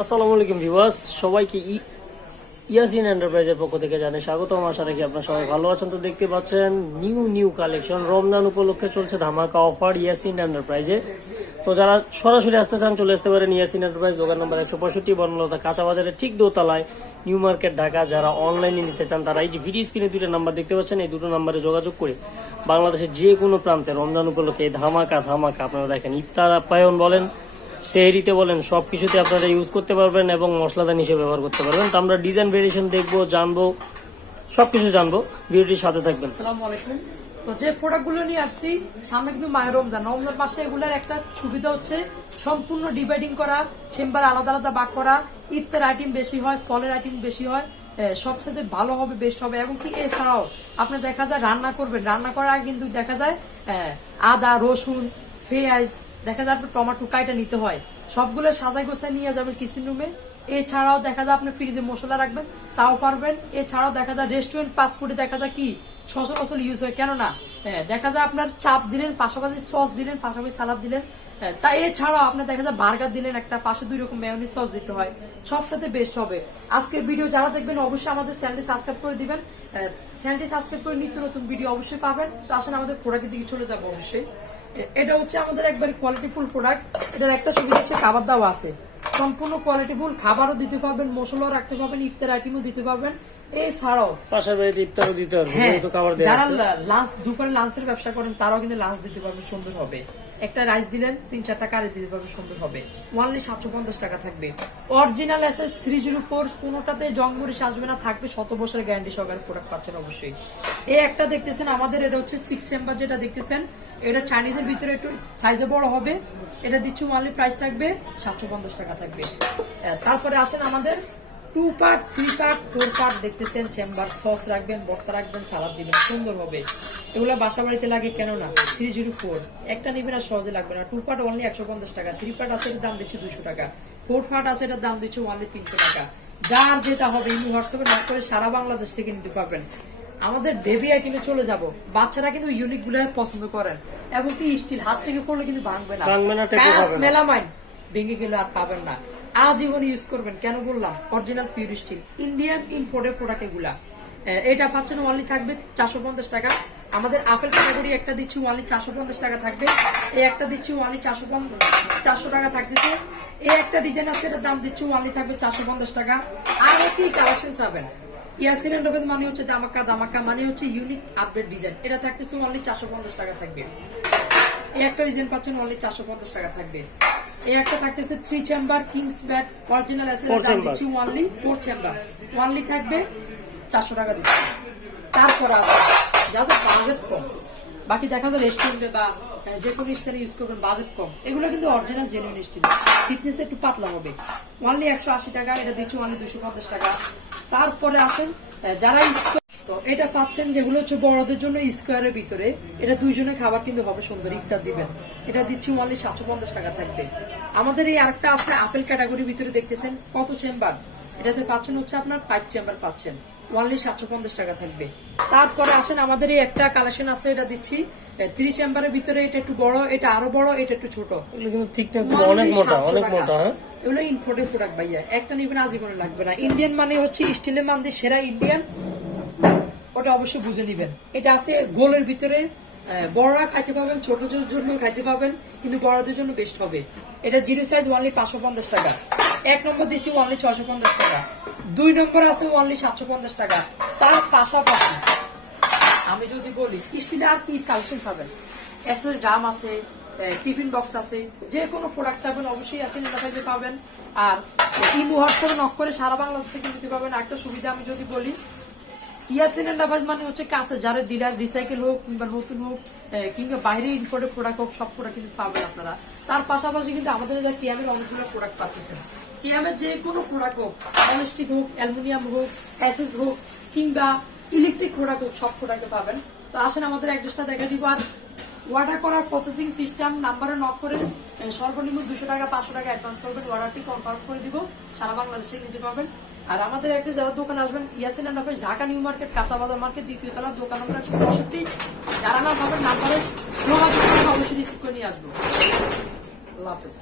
আসসালামু আলাইকুম ভিউয়ার্স, সবাইকে ইয়াসিন এন্টারপ্রাইজের পক্ষ থেকে জানে স্বাগতম। আশা রাখি আপনারা সবাই ভালো আছেন তো দেখতে পাচ্ছেন। নিউ নিউ কালেকশন রমজান উপলক্ষে চলছে ধামাকা অফার ইয়াসিন এন্টারপ্রাইজে। তো যারা সরাসরি আসতে চান, চলে আসতে পারেন ইয়াসিন এন্টারপ্রাইজ, দোকান নম্বর একশো পঁয়ষট্টি, বনলতা কাঁচা বাজারের ঠিক দোতলায় নিউ মার্কেট, ঢাকা। যারা অনলাইনে নিতে চান, তারা এই যে ভিডিও স্ক্রিনে দুটো নাম্বার দেখতে পাচ্ছেন, এই দুটো নাম্বারে যোগাযোগ করে বাংলাদেশের যে কোনো প্রান্তে রমজান উপলক্ষে এই ধামাকা ধামাকা আপনারা দেখেন। ইফতার আপ্যায়ন বলেন সেহরিতে বলেন, সব কিছুতে আপনারা ইউজ করতে পারবেন এবং মশলাদান হিসেবে ব্যবহার করতে পারবেন। তো আমরা ডিজাইন ভেরিয়েশন দেখব, জানব, সবকিছু জানব। ভিডিওটির সাথে থাকবেন। তো যে প্রোডাক্টগুলো নিয়ে আসছি, সামনে কিন্তু মায়ের রমজান রমজান মাসে এগুলোর একটা সুবিধা হচ্ছে, সম্পূর্ণ ডিভাইডিং করা, চেম্বার আলাদা আলাদা বাক করা, ইফতার আইটেম বেশি হয়, ফলের আইটেম বেশি হয় সবচেয়ে ভালো হবে বেস্ট হবে। এবং কি এছাড়াও, আপনি দেখা যায় রান্না করবেন। রান্না করার আগে কিন্তু দেখা যায় আদা, রসুন, পেঁয়াজ দেখা যায় আপনার টমেটো কাইটা নিতে হয়। সবগুলো সাজাই গোছায় নিয়ে যাবেন কিচেন রুমে এছাড়াও দেখা যায় আপনি ফ্রিজে মশলা রাখবেন তাও পারবেন। এছাড়াও দেখা যায় রেস্টুরেন্ট ফাস্টফুডে দেখা যায় কি সচরাচর ইউজ হয়। কেননা হ্যাঁ, দেখা যায় আপনার চাপ দিলেন পাশাপাশি সস দিলেন পাশাপাশি সালাদ দিলেন। হ্যাঁ, তা এছাড়াও আপনার দেখা যায় বার্গার দিলেন একটা পাশে দুই রকম মেয়নি সস দিতে হয়। সব সাথে বেস্ট হবে। আজকের ভিডিও যারা দেখবেন অবশ্যই আমাদের চ্যানেলটি সাবস্ক্রাইব করে দিবেন। চ্যানেলটি সাবস্ক্রাইব করে নিত্য নতুন ভিডিও অবশ্যই পাবেন। তো আসেন আমাদের প্রোডাক্টের দিকে চলে যাব অবশ্যই। এটা হচ্ছে আমাদের একবার কোয়ালিটিফুল প্রোডাক্ট এটার একটা সুবিধা হচ্ছে খাবার দাওয়া আছে। সম্পূর্ণ কোয়ালিটিফুল খাবারও দিতে পারবেন, মশলাও রাখতে পারবেন, ইফতার আইটেমও দিতে পারবেন। এছাড়াও পাশের বাড়িতে ইফতারও দিতে হবে হ্যাঁ যেহেতু খাবার দেওয়া যারা লাঞ্চ দুপুরে লাঞ্চের ব্যবসা করেন তারাও কিন্তু লাঞ্চ দিতে পারবেন সুন্দর হবে। একটা রাইস দিলেন তিন চারটা কারি দিতে পারবেন সুন্দর হবে। ওয়ানলি সাতশো পঞ্চাশ টাকা থাকবে। Original S S three zero four কোনোটাতে জংমরিশ আসবে না থাকবে শত বছরের গ্যারান্টি সহকারে প্রোডাক্ট পাচ্ছেন অবশ্যই। এই একটা দেখতেছেন আমাদের এটা হচ্ছে সিক্স চেম্বার যেটা দেখতেছেন। এটা চাইনিজের ভিতরে একটু সাইজে বড় হবে। এটা দিচ্ছি ওয়ানলি প্রাইস থাকবে সাতশো পঞ্চাশ টাকা থাকবে। তারপরে আসেন আমাদের two part three part four part দেখতেছেন চেম্বার সস রাখবেন বর্তা রাখবেন সালাদ দিবেন সুন্দর হবে এগুলো বাসা বাড়িতে লাগে কেন না? থ্রি জিরো ফোর একটা নিবেন আর সহজে লাগবে না। টু পার্ট অনলি একশো পঞ্চাশ টাকা। থ্রি পার্ট আছে এটার দাম দিচ্ছে দুশো টাকা। ফোর পার্ট আছে এটার দাম দিচ্ছে অনলি তিনশো টাকা। যার যেটা হবে ইনি হোয়াটসঅ্যাপে নক করে সারা বাংলাদেশ থেকে নিতে পারবেন। আমাদের বেবি আইটেমে চলে যাব। বাচ্চারা কিন্তু ইউনিকগুলো পছন্দ করেন। এবং কি স্টিল হাত থেকে পড়লে কিন্তু ভাঙবে না। না, না। মেলামাইন। ভেঙে গেলে আর পাবেন না। আজীবন ইউজ করবেন। কেন বললাম? Original pure steel Indian imported product এগুলা। এটা পাচ্ছেন ওয়ানলি থাকবে চারশো পঞ্চাশ টাকা। আমাদের আপেল ক্যাটাগরি একটা দিচ্ছি ওয়ানলি চারশো পঞ্চাশ টাকা থাকবে। এই একটা দিচ্ছি ওয়ানলি চারশো চারশো টাকা থাকতেছে। এই একটা ডিজাইন আছে, এটার দাম দিচ্ছি ওয়ানলি থাকবে চারশো পঞ্চাশ টাকা। আরও কি কালেকশন পাবেন? ইয়াসিন এন্ড মানে হচ্ছে দামাকা দামাকা মানে হচ্ছে ইউনিক আপডেট ডিজাইন এটা থাকতেছে অনলি চারশো পঞ্চাশ টাকা থাকবে। এই একটা ডিজাইন পাচ্ছেন অনলি চারশো পঞ্চাশ টাকা থাকবে। এই একটা থাকতেছে three chamber Kings bat original আছে। দিচ্ছি ওয়ানলি ফোর চেম্বার ওয়ানলি থাকবে চারশো টাকা দিচ্ছি। তারপর আছে যাদের বাজেট কম বাকি দেখা যায় রেস্টুরেন্টে বা যে কোনো স্থানে ইউজ করবেন বাজেট কম এগুলো কিন্তু অরিজিনাল জেনুইন স্টিল ফিটনেস একটু পাতলা হবে। অনলি একশো আশি টাকা এটা দিচ্ছি অনলি দুশো পঞ্চাশ টাকা। তারপরে আসেন যারা তো এটা পাচ্ছেন যেগুলো হচ্ছে বড়দের জন্য স্কোয়ারের ভিতরে। এটা দুইজনে খাবার কিন্তু হবে সুন্দর ইফতার দিবেন। এটা দিচ্ছি সাতশো পঞ্চাশ টাকা থাকবে। আমাদের এই আরেকটা আছে আপেল ক্যাটাগরির ভিতরে দেখতেছেন কত চেম্বার এটাতে পাচ্ছেন হচ্ছে আপনার ফাইভ চেম্বার পাচ্ছেন। সাতশো পঞ্চাশ টাকা থাকবে। তারপরে আসেন আমাদের এই একটা কালেকশন আছে এটা দিচ্ছি। ত্রিশ চেম্বারের ভিতরে এটা একটু বড় এটা আরও বড় এটা একটু ছোট। এগুলো ঠিকঠাক অনেক মোটা অনেক মোটা হ্যাঁ? এগুলো ইম্পোর্টেড প্রোডাক্ট ভাইয়া। একটা নিবেন আজীবনে লাগবে না। ইন্ডিয়ান মানে হচ্ছে স্টিলের মান দিয়ে সেরা ইন্ডিয়ান ওটা অবশ্যই বুঝে নিবেন। এটা আছে গোলের ভিতরে বড়রা খাইতে পাবেন ছোটদের জন্য খাইতে পাবেন কিন্তু বড়দের জন্য বেস্ট হবে। এটা জিরো সাইজ ওনলি পাঁচশো পঞ্চাশ টাকা। এক নম্বর দিচ্ছি ওনলি ছশো পঞ্চাশ টাকা। দুই নম্বর আছে ওনলি সাতশো পঞ্চাশ টাকা। তার পাশাপাশি, আমি যদি বলি স্টিলে আর কি কালেকশন পাবেন? এস এস ড্রাম আছে টিফিন বক্স আছে, যে কোনো প্রোডাক্ট চাবেন অবশ্যই আছে এন্টারপ্রাইজে পাবেন। আর ইমু হোয়াটসঅ্যাপে নক করে সারা বাংলাদেশ থেকে নিতে পারবেন। একটা সুবিধা আমি যদি বলি ইয়াসিন নাভাজ মানে হচ্ছে কাছে, যারা ডিলার রিসাইকেল হোক কিংবা নতুন হোক কিংবা বাইরে ইম্পোর্টেড প্রোডাক্ট হোক, সব প্রোডাক্ট কিন্তু পাবেন আপনারা। তার পাশাপাশি কিন্তু আমাদের যা কিয়ামের অনেকগুলো প্রোডাক্ট পাচ্ছেন। কিয়ামের যে কোনো প্রোডাক্ট হোক প্লাস্টিক হোক অ্যালুমিনিয়াম হোক অ্যাসেস হোক, কিংবা ইলেকট্রিক প্রোডাক্ট হোক, সব প্রোডাক্টে পাবেন। তো আসেন আমাদের অ্যাড্রেসটা দেখা দিব আর অর্ডার করার প্রসেসিং সিস্টেম নাম্বারে নক করে সর্বনিম্ন দুশো টাকা, পাঁচশো টাকা অ্যাডভান্স করবেন অর্ডারটি কনফার্ম করে দিব, সারা বাংলাদেশে নিতে পারবেন। আর আমাদের একটা যারা দোকান আসবেন, Yasin and office, Dhaka new market, কাঁচাবাজার market, দ্বিতীয় তলা দোকান নম্বর একশো পঁয়ষট্টি। যারা না পাবেন নাম্বারে অবশ্যই রিসিভ করে নিয়ে আসব। আল্লাহ হাফেজ?